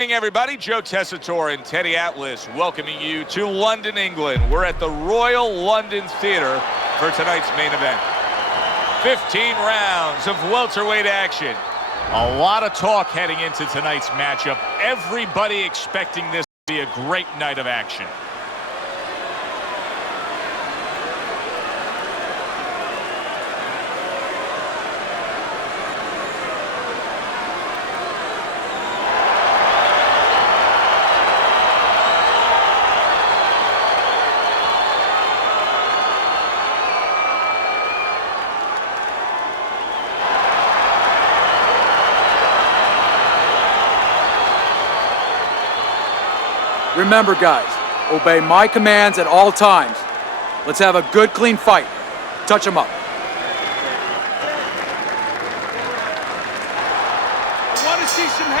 Good evening, everybody. Joe Tessitore and Teddy Atlas welcoming you to London, England. We're at the Royal London Theatre for tonight's main event. 15 rounds of welterweight action. A lot of talk heading into tonight's matchup. Everybody expecting this to be a great night of action. Remember, guys, obey my commands at all times. Let's have a good, clean fight. Touch them up.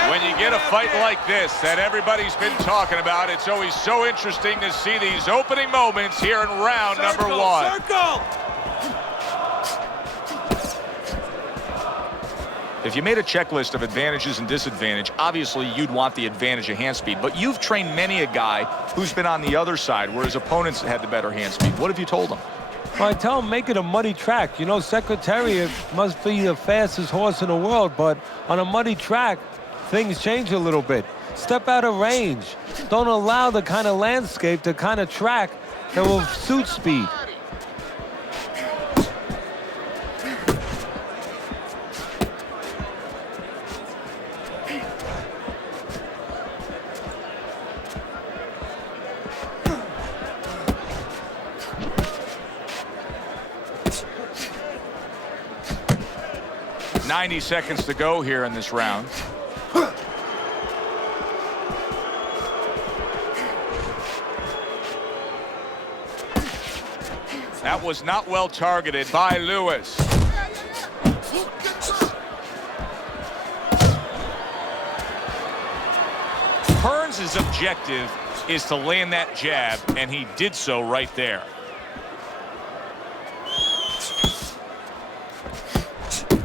When you get a fight like this that everybody's been talking about, it's always so interesting to see these opening moments here in round number one. Circle! If you made a checklist of advantages and disadvantage, obviously you'd want the advantage of hand speed. But you've trained many a guy who's been on the other side where his opponents had the better hand speed. What have you told him? Well, I tell him make it a muddy track. You know, Secretariat must be the fastest horse in the world, but on a muddy track, things change a little bit. Step out of range. Don't allow the kind of landscape, the kind of track that will suit speed. .90 seconds to go here in this round. That was not well targeted by Lewis. Hearns' objective is to land that jab, and he did so right there.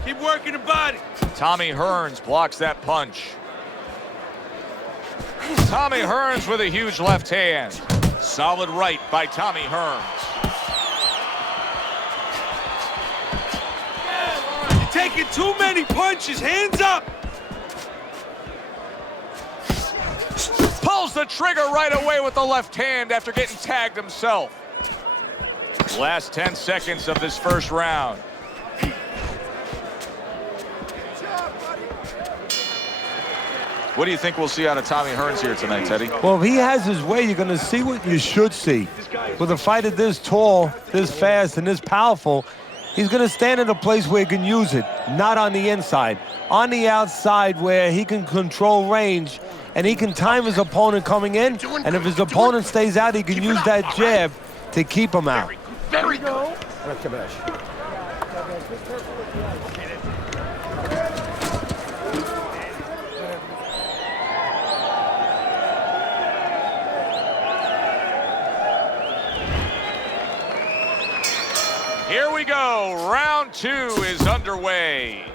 Keep working the body. Tommy Hearns blocks that punch. Tommy Hearns with a huge left hand. Solid right by Tommy Hearns. You're taking too many punches. Hands up. Pulls the trigger right away with the left hand after getting tagged himself. Last 10 seconds of this first round. What do you think we'll see out of Tommy Hearns here tonight, Teddy? Well, if he has his way, you're going to see what you should see. With a fighter this tall, this fast, and this powerful, he's going to stand in a place where he can use it, not on the inside. On the outside where he can control range, and he can time his opponent coming in, and if his opponent stays out, he can use that jab to keep him out. Very good. Here we go. Round two is underway.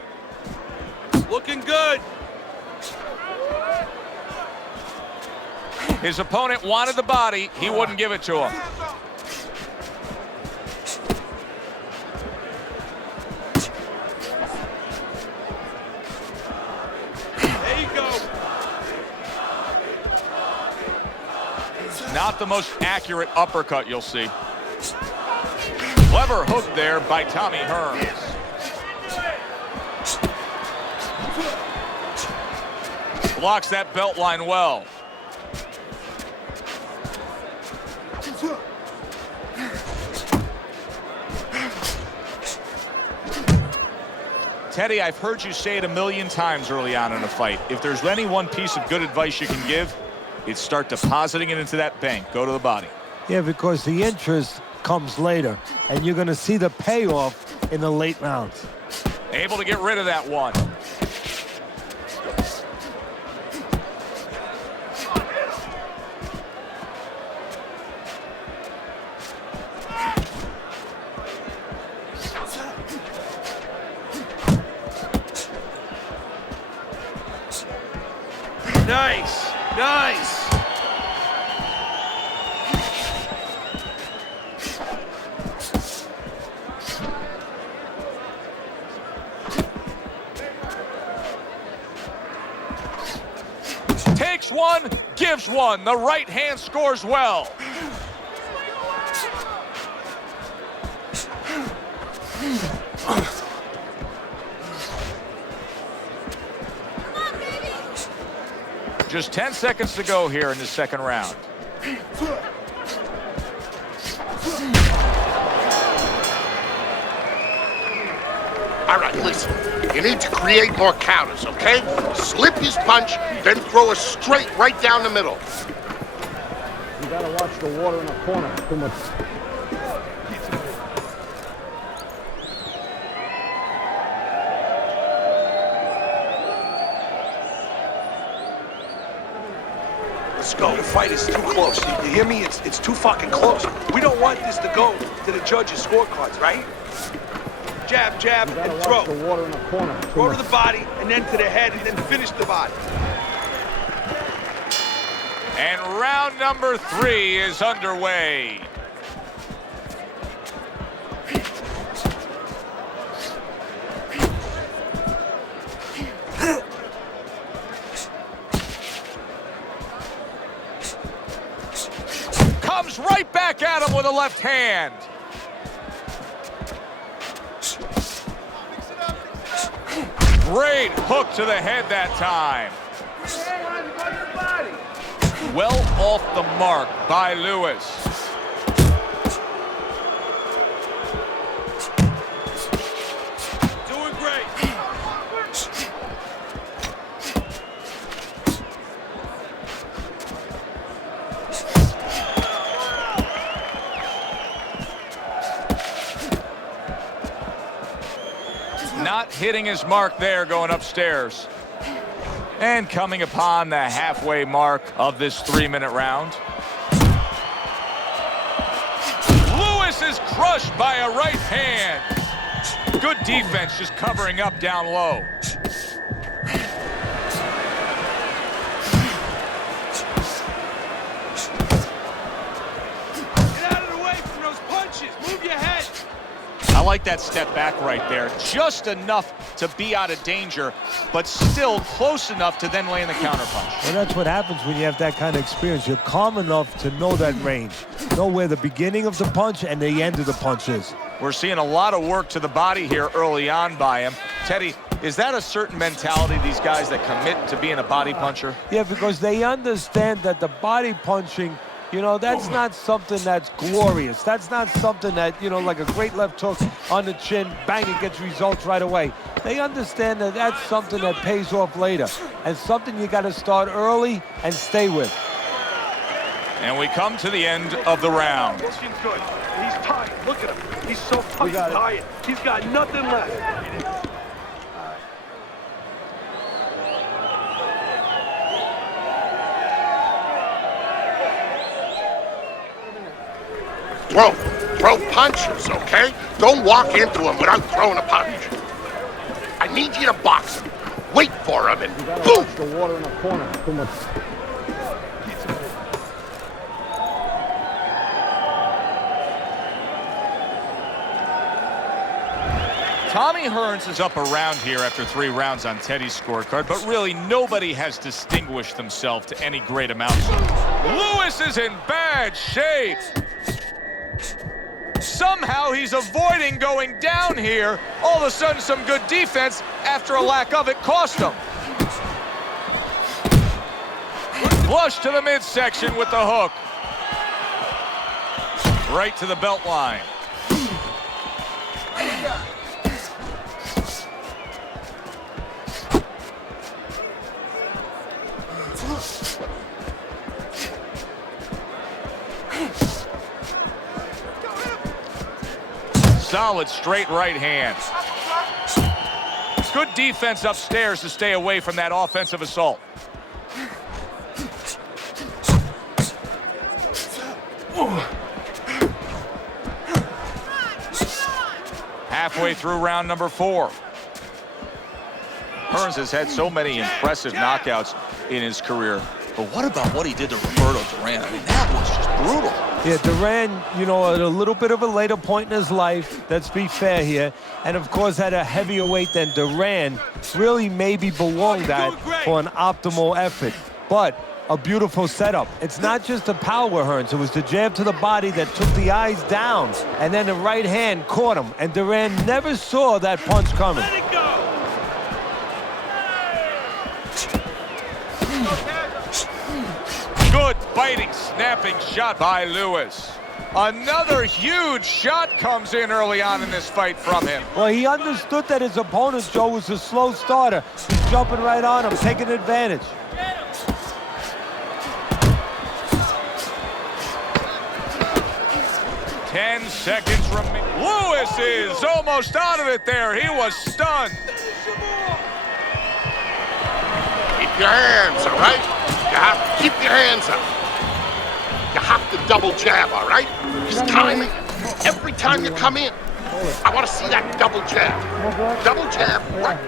Looking good. His opponent wanted the body. He wouldn't give it to him. There you go. Not the most accurate uppercut you'll see. Clever hook there by Tommy Hearns. Blocks that belt line well. Teddy, I've heard you say it a million times early on in a fight. If there's any one piece of good advice you can give, it's start depositing it into that bank. Go to the body. Yeah, because the interest comes later, and you're going to see the payoff in the late rounds. Able to get rid of that one. Nice. Nice. Takes one, gives one. The right hand scores well. Just 10 seconds to go here in the second round. All right, listen. You need to create more counters, okay? Slip his punch, then throw a straight right down the middle. You gotta watch the water in the corner. Too much. Let's go. The fight is too close. You hear me? It's too fucking close. We don't want this to go to the judges' scorecards, right? Jab, jab, You gotta and watch throw. the water in the corner. Too Throw much. to the body, and then to the head, and then finish the body. And round number 3 is underway. Comes right back at him with a left hand. Great hook to the head that time. Well off the mark by Lewis. Doing great. Not hitting his mark there going upstairs. And coming upon the halfway mark of this 3-minute round. Lewis is crushed by a right hand. Good defense just covering up down low. Get out of the way from those punches. Move your head. I like that step back right there. Just enough to be out of danger, but still close enough to then land the counterpunch. And that's what happens when you have that kind of experience. You're calm enough to know that range. Know where the beginning of the punch and the end of the punch is. We're seeing a lot of work to the body here early on by him. Teddy, is that a certain mentality, these guys that commit to being a body puncher? Yeah, because they understand that the body punching, you know, that's not something that's glorious. That's not something that, you know, like a great left hook on the chin, bang, it gets results right away. They understand that that's something that pays off later and something you got to start early and stay with. And we come to the end of the round. Looking good. He's tired. Look at him. He's so fucking tired. He's got nothing left. Throw punches, okay? Don't walk into him without throwing a punch. I need you to box him. Wait for him and You gotta boom! watch the water in the corner. Too much. Tommy Hearns is up around here after 3 rounds on Teddy's scorecard, but really nobody has distinguished themselves to any great amount. Lewis is in bad shape. Somehow he's avoiding going down here. All of a sudden some good defense after a lack of it cost him. Flush to the midsection with the hook. Right to the belt line. Solid straight right hand. Good defense upstairs to stay away from that offensive assault. Halfway through round number 4. Hearns has had so many impressive knockouts in his career. But what about what he did to Roberto Duran? I mean, that was just brutal. Yeah, Duran, you know, at a little bit of a later point in his life, let's be fair here, and of course at a heavier weight than Duran, really maybe belonged at for an optimal effort. But a beautiful setup. It's not just the power, Hearns. It was the jab to the body that took the eyes down, and then the right hand caught him, and Duran never saw that punch coming. Let it go. Good biting, snapping shot by Lewis. Another huge shot comes in early on in this fight from him. Well, he understood that his opponent, Joe, was a slow starter. He's jumping right on him, taking advantage. Ten seconds remaining. Lewis is almost out of it there. He was stunned. Keep your hands, all right? You have to keep your hands up. You have to double jab, all right? Just time it. Every time you come in, I want to see that double jab. Double jab, right?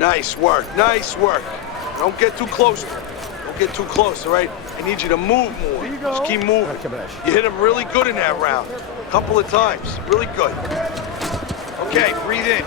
Nice work, nice work. Don't get too close. Don't get too close, all right? I need you to move more. Just keep moving. You hit him really good in that round. A couple of times, really good. Okay, breathe in.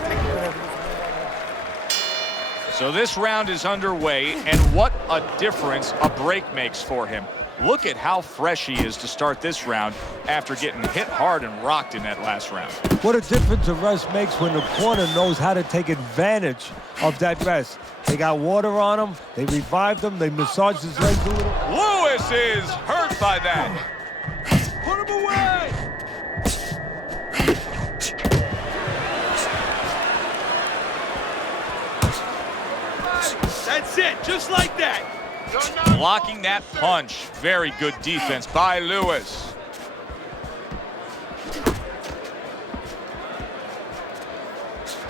So this round is underway, and what a difference a break makes for him. Look at how fresh he is to start this round after getting hit hard and rocked in that last round. What a difference a rest makes when the corner knows how to take advantage of that rest. They got water on him, they revived him, they massaged his legs a little. Lewis is hurt by that. Put him away! That's it, just like that. Blocking that punch. Very good defense by Lewis.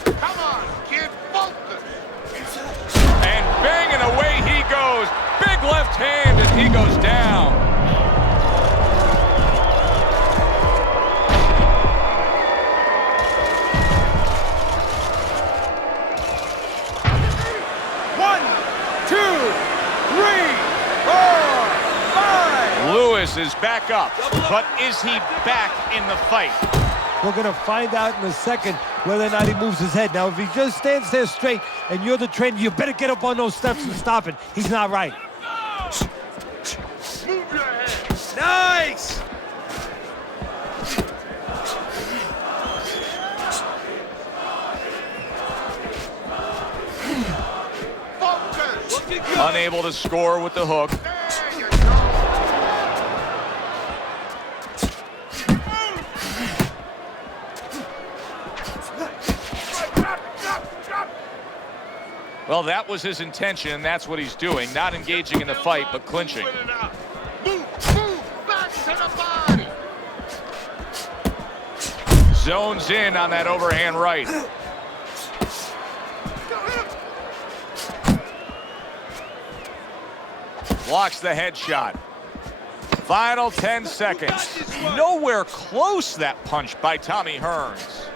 Come on, kid, focus. And banging away he goes. Big left hand, and he goes down. Lewis is back up, but is he back in the fight? We're going to find out in a second whether or not he moves his head. Now, if he just stands there straight and you're the trainer, you better get up on those steps and stop it. He's not right. Move your head. Nice! Focus. Unable to score with the hook. There you go. Well, that was his intention, and that's what he's doing. Not engaging in the fight, but clinching. Move, back to the body. Zones in on that overhand right. Blocks the headshot. Final 10 seconds. Nowhere close, that punch by Tommy Hearns.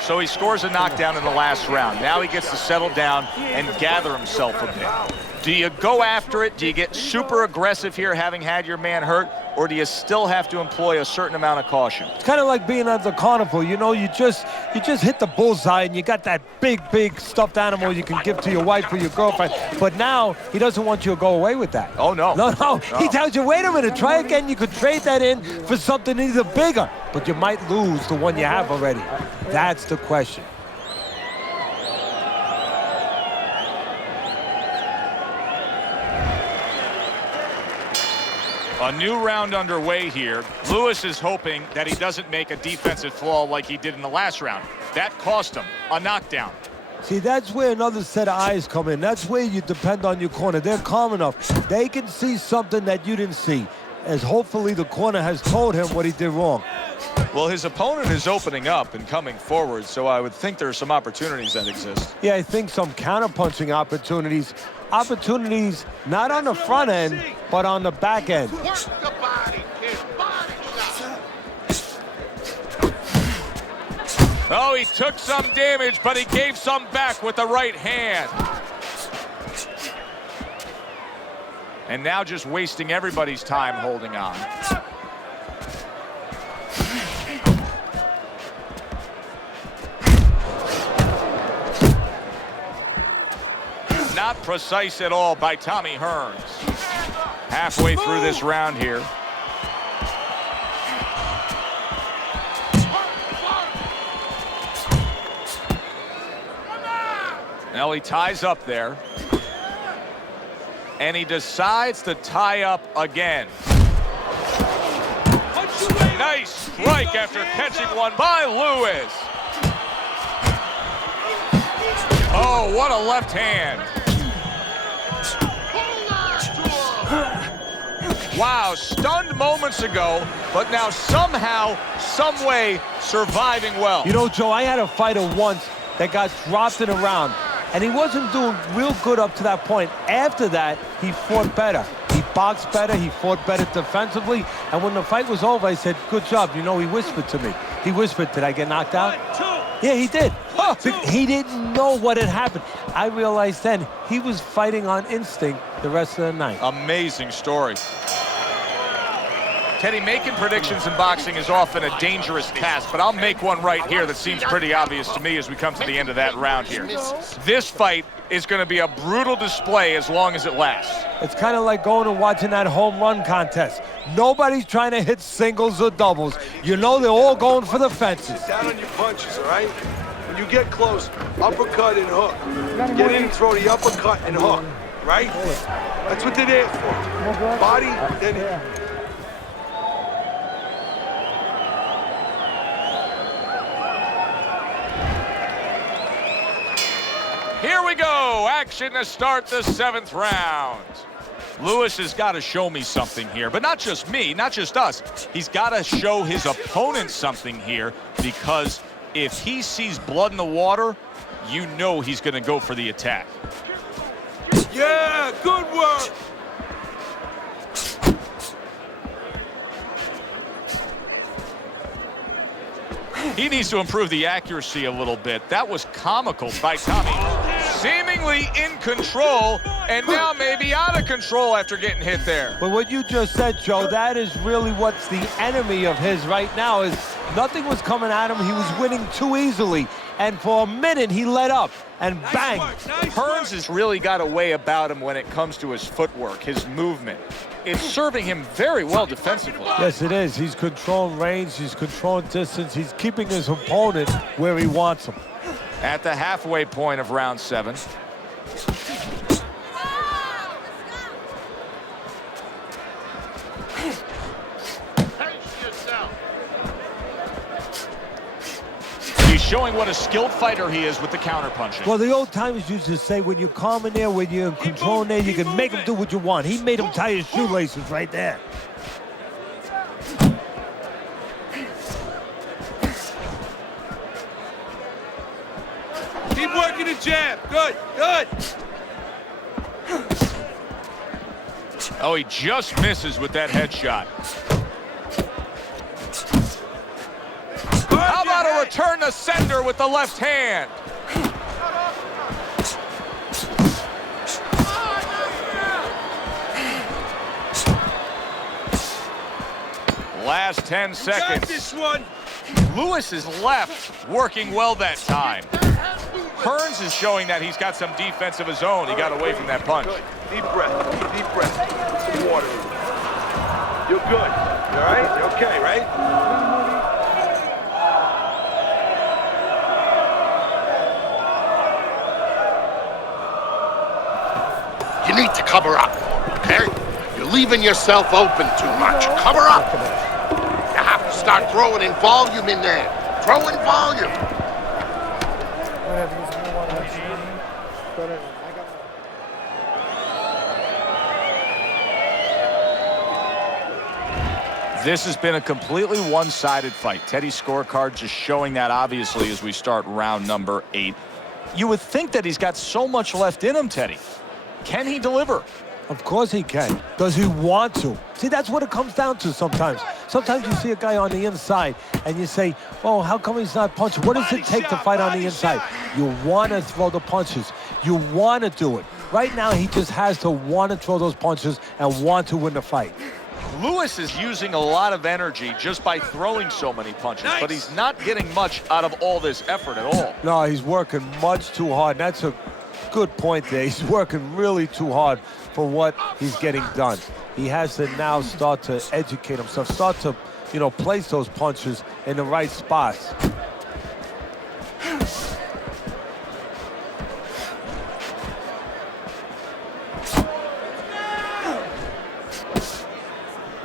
So he scores a knockdown in the last round. Now he gets to settle down and gather himself a bit. Do you go after it? Do you get super aggressive here, having had your man hurt? Or do you still have to employ a certain amount of caution? It's kind of like being at the carnival. You know, you just hit the bullseye and you got that big stuffed animal you can give to your wife or your girlfriend. But now he doesn't want you to go away with that. Oh, no. No. He tells you, wait a minute, try again. You could trade that in for something either bigger, but you might lose the one you have already. That's the question. A new round underway here. Lewis is hoping that he doesn't make a defensive flaw like he did in the last round. That cost him a knockdown. See, that's where another set of eyes come in. That's where you depend on your corner. They're calm enough. They can see something that you didn't see, as hopefully the corner has told him what he did wrong. Well, his opponent is opening up and coming forward, so I would think there are some opportunities that exist. Yeah, I think some counterpunching opportunities. Opportunities not on the front end, but on the back end. Work the body, kid. Body shot. Oh, he took some damage, but he gave some back with the right hand. And now just wasting everybody's time holding on. Not precise at all by Tommy Hearns. Halfway through this round here. Now he ties up there. And he decides to tie up again. Nice strike after catching one by Lewis. Oh, what a left hand. Wow, stunned moments ago, but now somehow, some way, surviving well. You know, Joe, I had a fighter once that got dropped in a round, and he wasn't doing real good up to that point. After that, he fought better. He boxed better, he fought better defensively, and when the fight was over, I said, good job. You know, he whispered to me. He whispered, did I get knocked out? Yeah, he did. He didn't know what had happened. I realized then he was fighting on instinct the rest of the night. Amazing story. Teddy, making predictions in boxing is often a dangerous task, but I'll make one right here that seems pretty obvious to me as we come to the end of that round here. This fight is going to be a brutal display as long as it lasts. It's kind of like going and watching that home run contest. Nobody's trying to hit singles or doubles. You know they're all going for the fences. Down on your punches, all right? When you get close, uppercut and hook. Get in and throw the uppercut and hook, right? That's what they're there for. Body, then... Here we go, action to start the 7th round. Lewis has got to show me something here, but not just me, not just us. He's got to show his opponent something here, because if he sees blood in the water, you know he's going to go for the attack. Yeah, good work. He needs to improve the accuracy a little bit. That was comical by Tommy. Seemingly in control, and now maybe out of control after getting hit there. But what you just said, Joe, that is really what's the enemy of his right now, is nothing was coming at him. He was winning too easily. And for a minute, he let up, and bang. Hearns has really got a way about him when it comes to his footwork, his movement. It's serving him very well defensively. Yes, it is. He's controlling range. He's controlling distance. He's keeping his opponent where he wants him. At the halfway point of round 7. He's showing what a skilled fighter he is with the counterpunching. Well, the old timers used to say, when you're calm in there, when you're in control in there, you can make him do what you want. He made him tie his shoelaces right there. Keep working the jab. Good, good. Oh, he just misses with that headshot. How about a return to sender with the left hand? Last 10 seconds. Got this one. Lewis is left working well that time. Hearns is showing that he's got some defense of his own. He got away from that punch. Good. Deep breath. Deep breath. Some water. You're good. You all right? You're okay, right? You need to cover up, okay? You're leaving yourself open too much. Cover up. You have to start throwing in volume in there. Throw in volume. This has been a completely one-sided fight. Teddy's scorecard just showing that, obviously, as we start round number 8. You would think that he's got so much left in him, Teddy. Can he deliver? Of course he can. Does he want to? See, that's what it comes down to sometimes. Sometimes you see a guy on the inside and you say, oh, how come he's not punching? What does it take to fight on the inside? You want to throw the punches. You want to do it. Right now, he just has to want to throw those punches and want to win the fight. Lewis is using a lot of energy just by throwing so many punches, but he's not getting much out of all this effort at all. No, he's working much too hard. And that's a good point there. He's working really too hard for what he's getting done. He has to now start to educate himself, start to, place those punches in the right spots.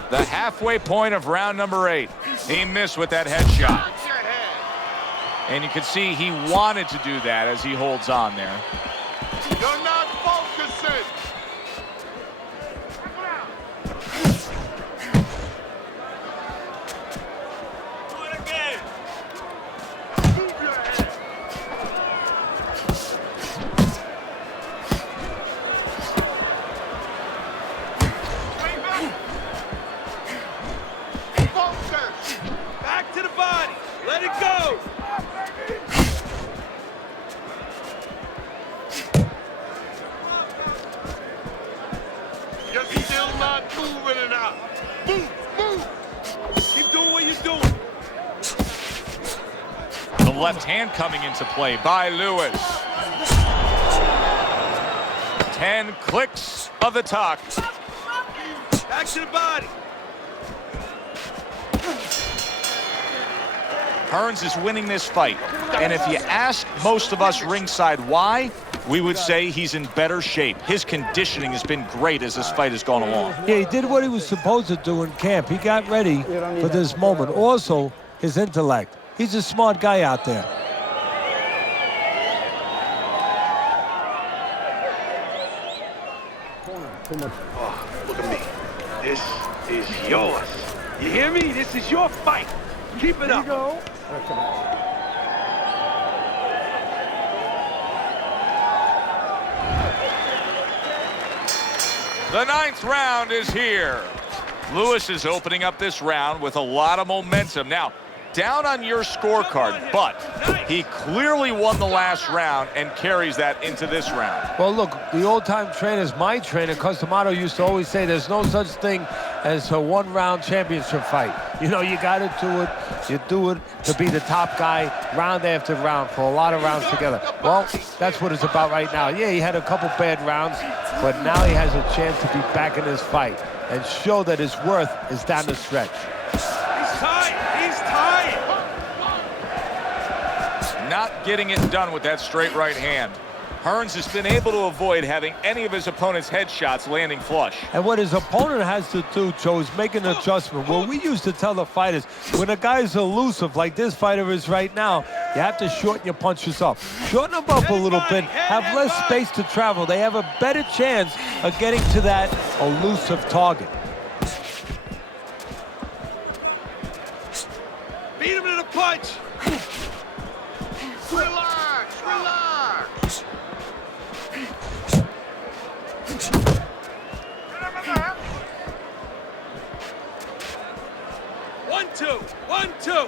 The halfway point of round number 8. He missed with that headshot. And you can see he wanted to do that as he holds on there. You're not focusing. Do it again. Move your head. Focus. Back to the body. Let it go. You're still not moving enough. Move, move. Keep doing what you're doing. The left hand coming into play by Lewis. 10 clicks of the tuck. Back to the body. Hearns is winning this fight. And if you ask most of us ringside why, we would say he's in better shape. His conditioning has been great as this fight has gone along. Yeah, he did what he was supposed to do in camp. He got ready for this moment. Also, his intellect. He's a smart guy out there. Oh, look at me. This is yours. You hear me? This is your fight. Keep it up. Go. The 9th round is here. Lewis is opening up this round with a lot of momentum. Now, down on your scorecard, but he clearly won the last round and carries that into this round. Well, look, the old-time trainers, my trainer, Customato, used to always say there's no such thing as a one-round championship fight. You got to do it. You do it to be the top guy round after round for a lot of rounds together. Well, that's what it's about right now. Yeah, he had a couple bad rounds, but now he has a chance to be back in this fight and show that his worth is down the stretch. He's tired. He's tired. Not getting it done with that straight right hand. Hearns has been able to avoid having any of his opponent's headshots landing flush. And what his opponent has to do, Joe, is make an adjustment. Well, we used to tell the fighters, when a guy's elusive like this fighter is right now, you have to shorten your punches up. Shorten them up a little bit, have less space to travel. They have a better chance of getting to that elusive target. Beat him to the punch. Relax, relax. 1-2. 1-2.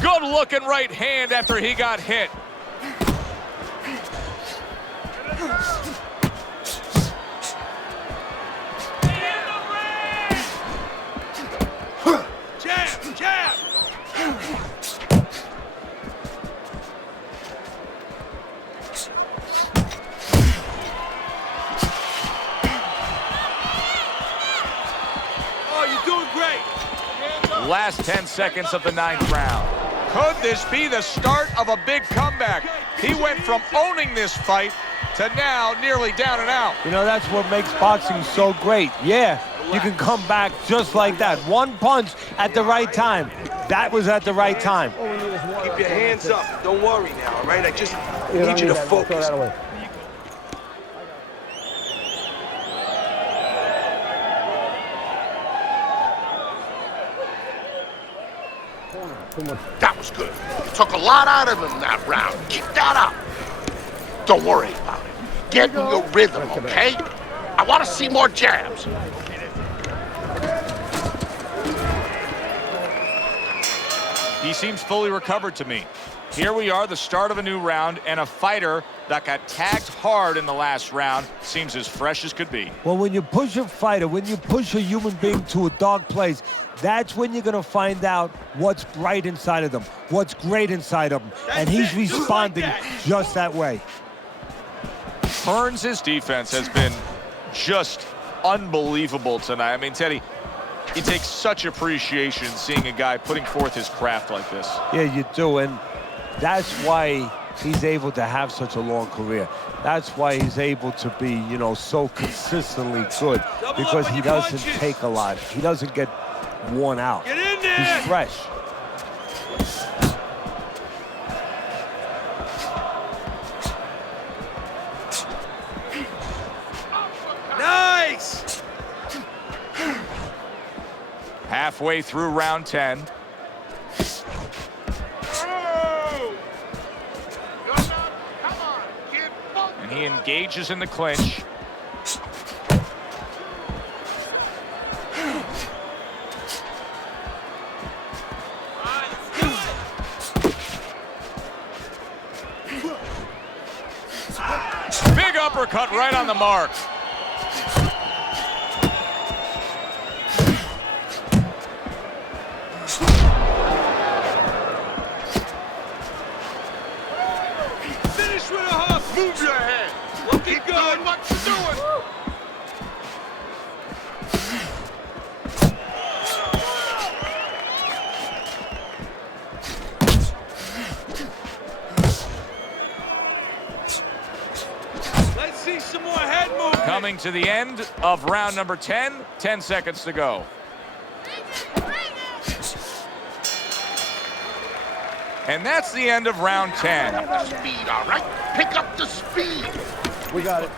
Good looking right hand after he got hit. Jab, jab. Oh, you're doing great. Last 10 seconds of the 9th round. Could this be the start of a big comeback? He went from owning this fight to now nearly down and out. That's what makes boxing so great. Yeah, you can come back just like that. One punch at the right time. That was at the right time. Keep your hands up. Don't worry now, all right? I just need you to focus. That was good. You took a lot out of him that round. Keep that up. Don't worry about it. Get in your rhythm, okay? I want to see more jabs. He seems fully recovered to me. Here we are, the start of a new round, and a fighter that got tagged hard in the last round seems as fresh as could be. Well, when you push a fighter, when you push a human being to a dark place, that's when you're going to find out what's bright inside of them, what's great inside of them. And he's responding just that way. Hearns' defense has been just unbelievable tonight. I mean, Teddy, it takes such appreciation seeing a guy putting forth his craft like this. Yeah, you do, and that's why he's able to have such a long career. That's why he's able to be, you know, so consistently good, because he doesn't take a lot. He doesn't get worn out. Get in there! He's fresh. Nice! Halfway through round 10. And he engages in the clinch. Big uppercut right on the mark. Finish with a hook! Move your head. Looking Keep good! doing what you're doing. Let's see some more head movement! Coming to the end of round number 10, 10 seconds to go. And that's the end of round 10. Pick up the speed, all right? Pick up the speed. We got it.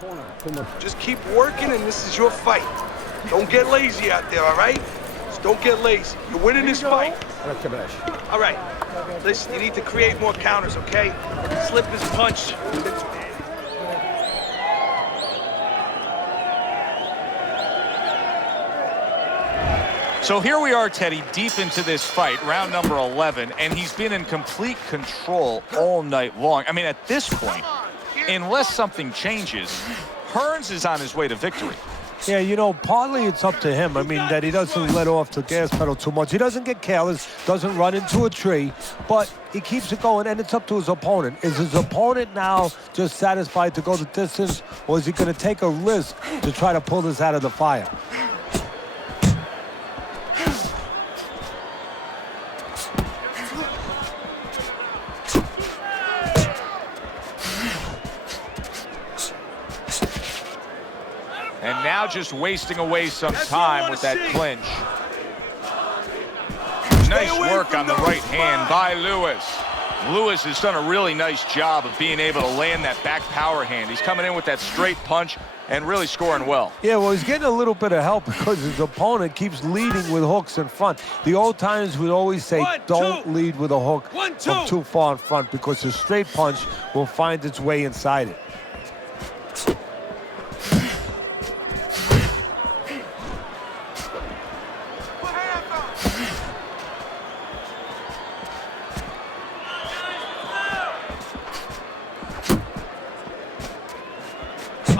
Corner, too much. Just keep working, and this is your fight. Don't get lazy out there, all right? Just don't get lazy. You're winning this fight. All right. Listen, you need to create more counters, okay? Slip his punch. So here we are, Teddy, deep into this fight, round number 11, and he's been in complete control all night long. I mean, at this point, unless something changes, Hearns is on his way to victory. Yeah, you know, partly it's up to him. I mean, that he doesn't let off the gas pedal too much. He doesn't get careless, doesn't run into a tree, but he keeps it going, and it's up to his opponent. Is his opponent now just satisfied to go the distance, or is he going to take a risk to try to pull this out of the fire? And now just wasting away some time with that clinch. Nice work on the right hand by Lewis. Lewis has done a really nice job of being able to land that back power hand. He's coming in with that straight punch and really scoring well. Yeah, well, he's getting a little bit of help because his opponent keeps leading with hooks in front. The old timers would always say, don't lead with a hook from too far in front, because the straight punch will find its way inside it.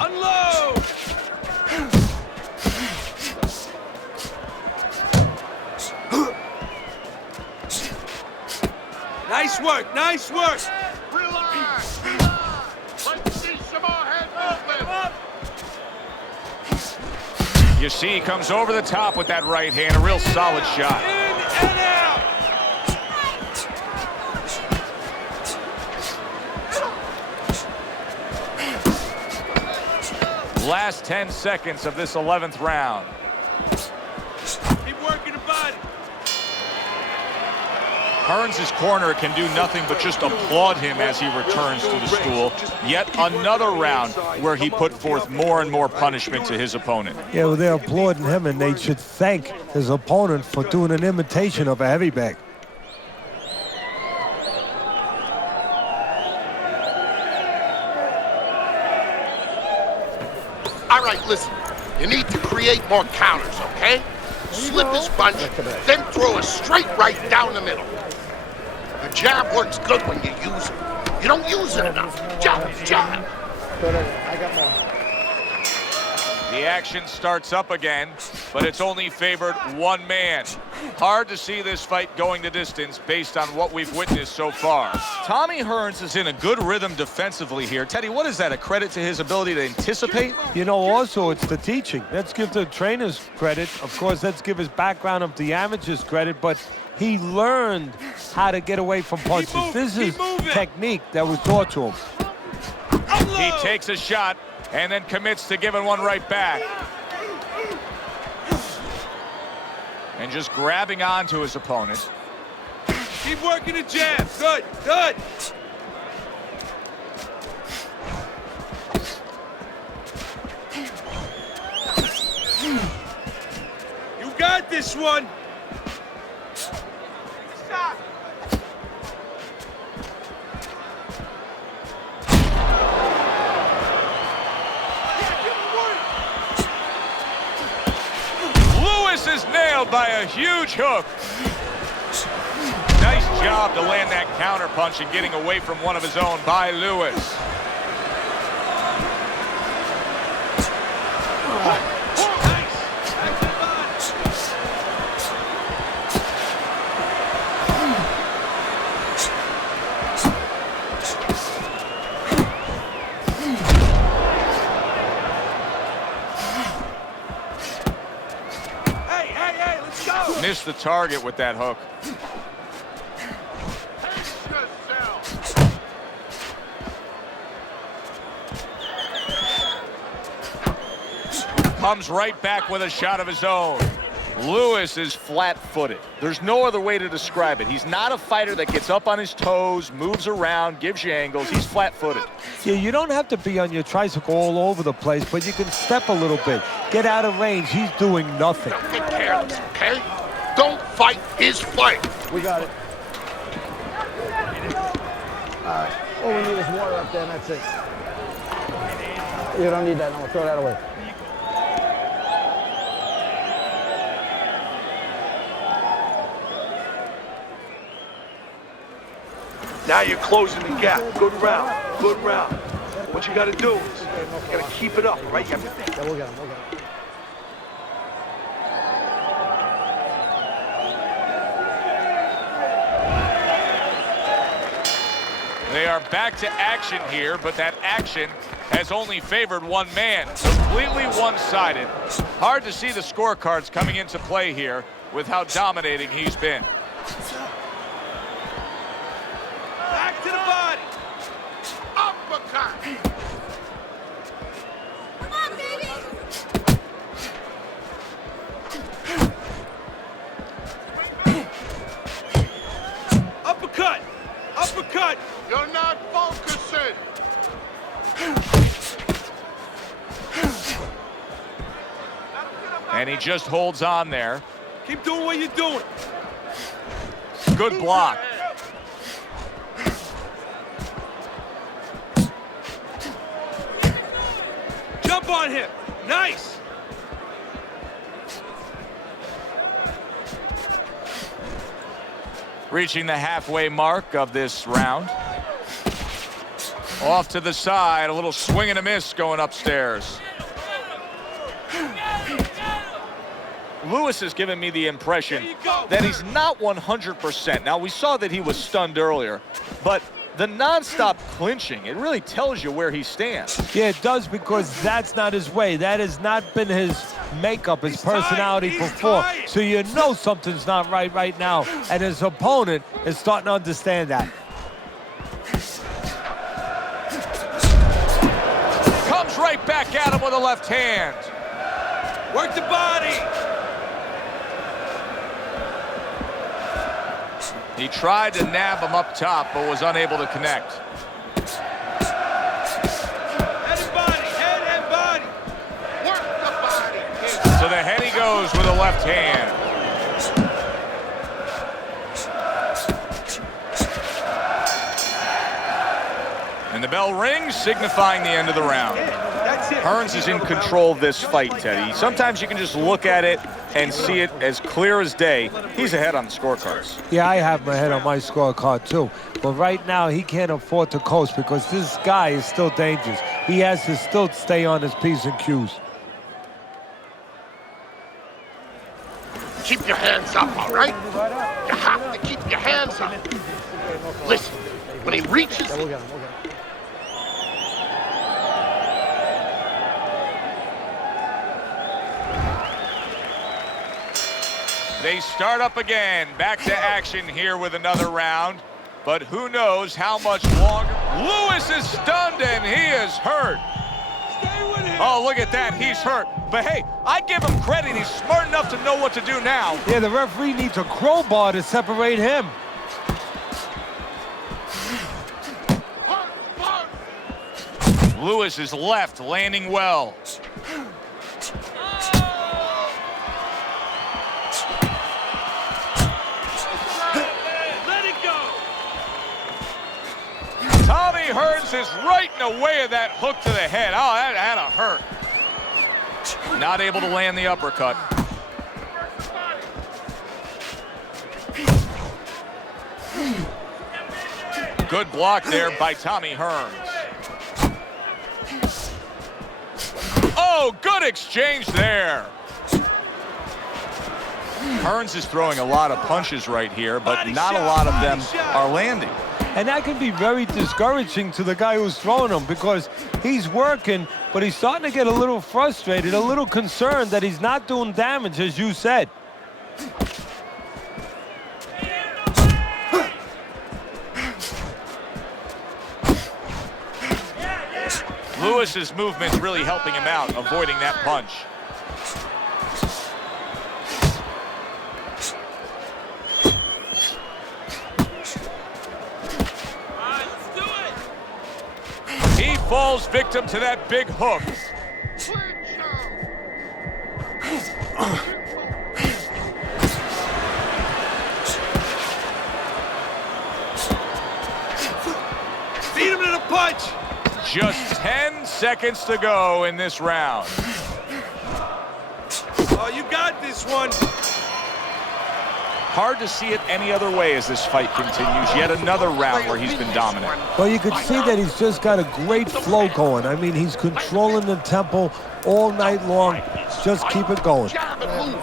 Unload! Nice work, nice work! Relax, relax. Let's see some more head movement. You see, he comes over the top with that right hand, a real solid shot. In and out! Last 10 seconds of this 11th round. Keep working the body. Hearns' corner can do nothing but just applaud him as he returns to the stool. Yet another round where he put forth more and more punishment to his opponent. Yeah, well, they're applauding him, and they should thank his opponent for doing an imitation of a heavyweight. All right, listen. You need to create more counters, okay? Slip his punch, then throw a straight right down the middle. The jab works good when you use it. You don't use it enough. Jab, jab. I got more. The action starts up again, but it's only favored one man. Hard to see this fight going the distance based on what we've witnessed so far. Tommy Hearns is in a good rhythm defensively here. Teddy, what is that, a credit to his ability to anticipate? You know, also, it's the teaching. Let's give the trainers credit. Of course, let's give his background of the amateurs credit, but he learned how to get away from punches. This is technique that was taught to him. He takes a shot and then commits to giving one right back. And just grabbing onto his opponent. Keep working the jab. Good, good. You got this one. Stop. Lewis is nailed by a huge hook. Nice job to land that counter punch and getting away from one of his own by Lewis. Missed the target with that hook. Comes right back with a shot of his own. Lewis is flat-footed. There's no other way to describe it. He's not a fighter that gets up on his toes, moves around, gives you angles. He's flat-footed. Yeah, you don't have to be on your tricycle all over the place, but you can step a little bit. Get out of range. He's doing nothing. Don't get careless, okay? Don't fight his fight. We got it. All right. All we need is water up there, and that's it. You don't need that. No, throw that away. Now you're closing the gap. Good round. Good round. What you got to do is you got to keep it up, right? You have to Yeah, we'll get him. We'll get him. They are back to action here, but that action has only favored one man. Completely one-sided. Hard to see the scorecards coming into play here with how dominating he's been. back to the body. Uppercut. Come on, baby! Uppercut. Uppercut. You're not focusing. And he just holds on there. Keep doing what you're doing. Good block. Jump on him. Nice. Reaching the halfway mark of this round. Off to the side, a little swing and a miss going upstairs. Lewis has given me the impression that he's not 100%. Now, we saw that he was stunned earlier, but the nonstop clinching, it really tells you where he stands. Yeah, it does, because that's not his way. That has not been his makeup, his personality before. So you know something's not right now, and his opponent is starting to understand that. Comes right back at him with a left hand. Work the body. He tried to nab him up top, but was unable to connect. Head and body, head and body. Work the body, kid. So the head he goes with a left hand. And the bell rings, signifying the end of the round. That's it. Hearns is in control of this fight, Teddy. Sometimes you can just look at it and see it as clear as day. He's ahead on the scorecards. Yeah, I have my head on my scorecard too. But right now, he can't afford to coast because this guy is still dangerous. He has to still stay on his P's and Q's. Keep your hands up, all right? You have to keep your hands up. Listen, when he reaches... They start up again. Back to action here with another round. But who knows how much longer. Lewis is stunned and he is hurt. Stay with him. Oh, look at that. He's hurt. But hey, I give him credit. He's smart enough to know what to do now. Yeah, the referee needs a crowbar to separate him. Lewis is left, landing well. Let it go. Tommy Hearns is right in the way of that hook to the head. Oh, that had to hurt. Not able to land the uppercut. Good block there by Tommy Hearns. Oh, good exchange there. Hearns is throwing a lot of punches right here, but not a lot of them are landing. And that can be very discouraging to the guy who's throwing them because he's working, but he's starting to get a little frustrated, a little concerned that he's not doing damage, as you said. Lewis's movement's really helping him out, avoiding that punch. He falls victim to that big hook. Beat him to the punch. Just 10 seconds to go in this round. Oh, you got this one. Hard to see it any other way as this fight continues. Yet another round where he's been dominant. Well, you can see that he's just got a great flow going. I mean, he's controlling the tempo all night long. Just keep it going. Jab and move.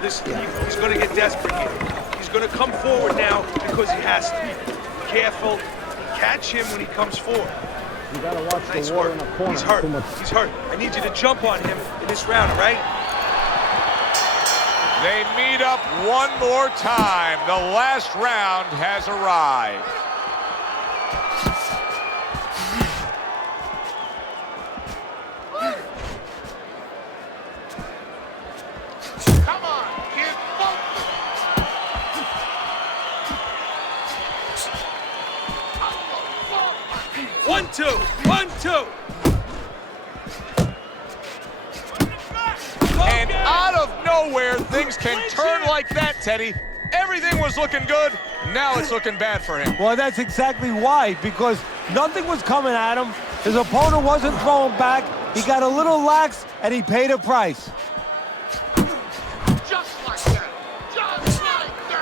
Listen, he's going to get desperate here. He's going to come forward now because he has to. Be careful. Catch him when he comes forward. You gotta watch Nice the water work. in the corner. He's hurt. Too much. He's hurt. I need you to jump on him in this round, all right? They meet up one more time. The last round has arrived. Come on, kid. Focus. 1, 2. 1, 2. And out of nowhere, things can turn like that, Teddy. Everything was looking good. Now it's looking bad for him. Well, that's exactly why, because nothing was coming at him. His opponent wasn't throwing back. He got a little lax, and he paid a price. Just like that. Just like that.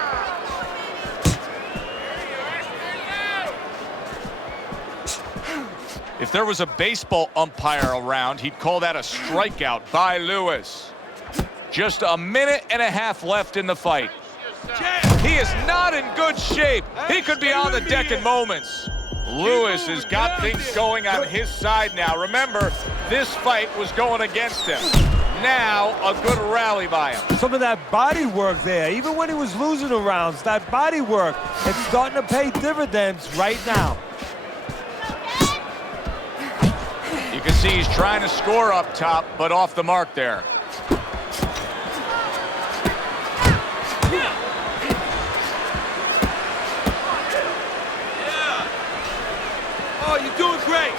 If there was a baseball umpire around, he'd call that a strikeout by Lewis. Just a minute and a half left in the fight. He is not in good shape. He could be on the deck in moments. Lewis has got things going on his side now. Remember, this fight was going against him. Now, a good rally by him. Some of that body work there, even when he was losing the rounds, that body work, it's starting to pay dividends right now. see he's trying to score up top, but off the mark there. Oh, you're doing great.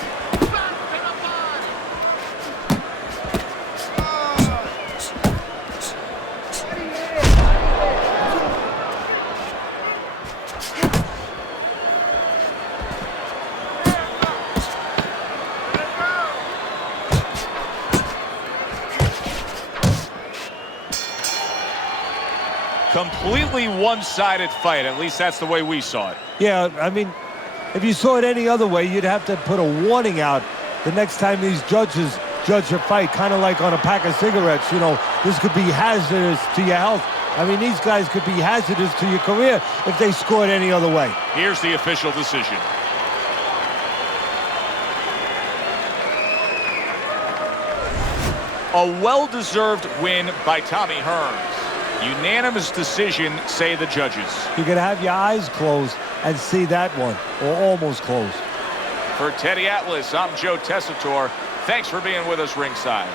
Completely one-sided fight. At least that's the way we saw it. Yeah, I mean, if you saw it any other way, you'd have to put a warning out the next time these judges judge a fight, kind of like on a pack of cigarettes. You know, this could be hazardous to your health. I mean, these guys could be hazardous to your career if they scored any other way. Here's the official decision. A well-deserved win by Tommy Hearns. Unanimous decision, say the judges. You're going to have your eyes closed and see that one, or almost closed. For Teddy Atlas, I'm Joe Tessitore. Thanks for being with us ringside.